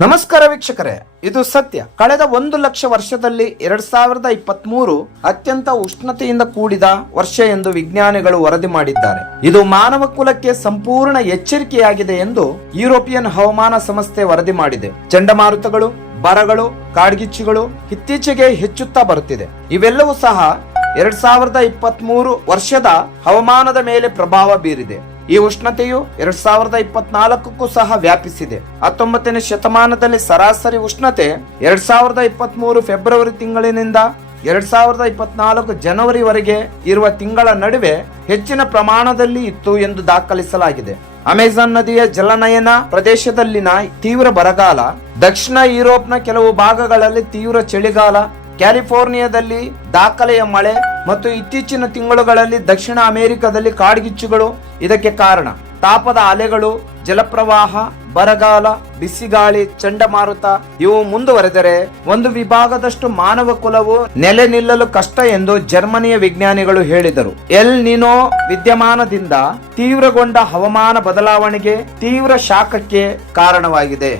ನಮಸ್ಕಾರ ವೀಕ್ಷಕರೇ, ಇದು ಸತ್ಯ. ಕಳೆದ 1,00,000 ವರ್ಷದಲ್ಲಿ 2023 ಅತ್ಯಂತ ಉಷ್ಣತೆಯಿಂದ ಕೂಡಿದ ವರ್ಷ ಎಂದು ವಿಜ್ಞಾನಿಗಳು ವರದಿ ಮಾಡಿದ್ದಾರೆ. ಇದು ಮಾನವ ಕುಲಕ್ಕೆ ಸಂಪೂರ್ಣ ಎಚ್ಚರಿಕೆಯಾಗಿದೆ ಎಂದು ಯುರೋಪಿಯನ್ ಹವಾಮಾನ ಸಂಸ್ಥೆ ವರದಿ ಮಾಡಿದೆ. ಚಂಡಮಾರುತಗಳು, ಬರಗಳು, ಕಾಡ್ಗಿಚ್ಚುಗಳು ಇತ್ತೀಚೆಗೆ ಹೆಚ್ಚುತ್ತಾ ಬರುತ್ತಿದೆ. ಇವೆಲ್ಲವೂ ಸಹ 2023 ವರ್ಷದ ಹವಾಮಾನದ ಮೇಲೆ ಪ್ರಭಾವ ಬೀರಿದೆ. ಈ ಉಷ್ಣತೆಯು 2024ಕ್ಕೂ ಸಹ ವ್ಯಾಪಿಸಿದೆ. 19ನೇ ಶತಮಾನದಲ್ಲಿ ಸರಾಸರಿ ಉಷ್ಣತೆ 2023 ಫೆಬ್ರವರಿ ತಿಂಗಳಿನಿಂದ 2024 ಜನವರಿವರೆಗೆ ಇರುವ ತಿಂಗಳ ನಡುವೆ ಹೆಚ್ಚಿನ ಪ್ರಮಾಣದಲ್ಲಿ ಇತ್ತು ಎಂದು ದಾಖಲಿಸಲಾಗಿದೆ. ಅಮೆಜಾನ್ ನದಿಯ ಜಲನಯನ ಪ್ರದೇಶದಲ್ಲಿನ ತೀವ್ರ ಬರಗಾಲ, ದಕ್ಷಿಣ ಯುರೋಪ್ನ ಕೆಲವು ಭಾಗಗಳಲ್ಲಿ ತೀವ್ರ ಚಳಿಗಾಲ, ಕ್ಯಾಲಿಫೋರ್ನಿಯಾದಲ್ಲಿ ದಾಖಲೆಯ ಮಳೆ ಮತ್ತು ಇತ್ತೀಚಿನ ತಿಂಗಳುಗಳಲ್ಲಿ ದಕ್ಷಿಣ ಅಮೆರಿಕದಲ್ಲಿ ಕಾಡ್ಗಿಚ್ಚುಗಳು ಇದಕ್ಕೆ ಕಾರಣ. ತಾಪದ ಅಲೆಗಳು, ಜಲಪ್ರವಾಹ, ಬರಗಾಲ, ಬಿಸಿಗಾಳಿ, ಚಂಡಮಾರುತ ಇವು ಮುಂದುವರೆದರೆ ಒಂದು ವಿಭಾಗದಷ್ಟು ಮಾನವ ಕುಲವು ನೆಲೆ ನಿಲ್ಲಲು ಕಷ್ಟ ಎಂದು ಜರ್ಮನಿಯ ವಿಜ್ಞಾನಿಗಳು ಹೇಳಿದರು. ಎಲ್ ನಿನೋ ವಿದ್ಯಮಾನದಿಂದ ತೀವ್ರಗೊಂಡ ಹವಾಮಾನ ಬದಲಾವಣೆಗೆ ತೀವ್ರ ಶಾಖಕ್ಕೆ ಕಾರಣವಾಗಿದೆ.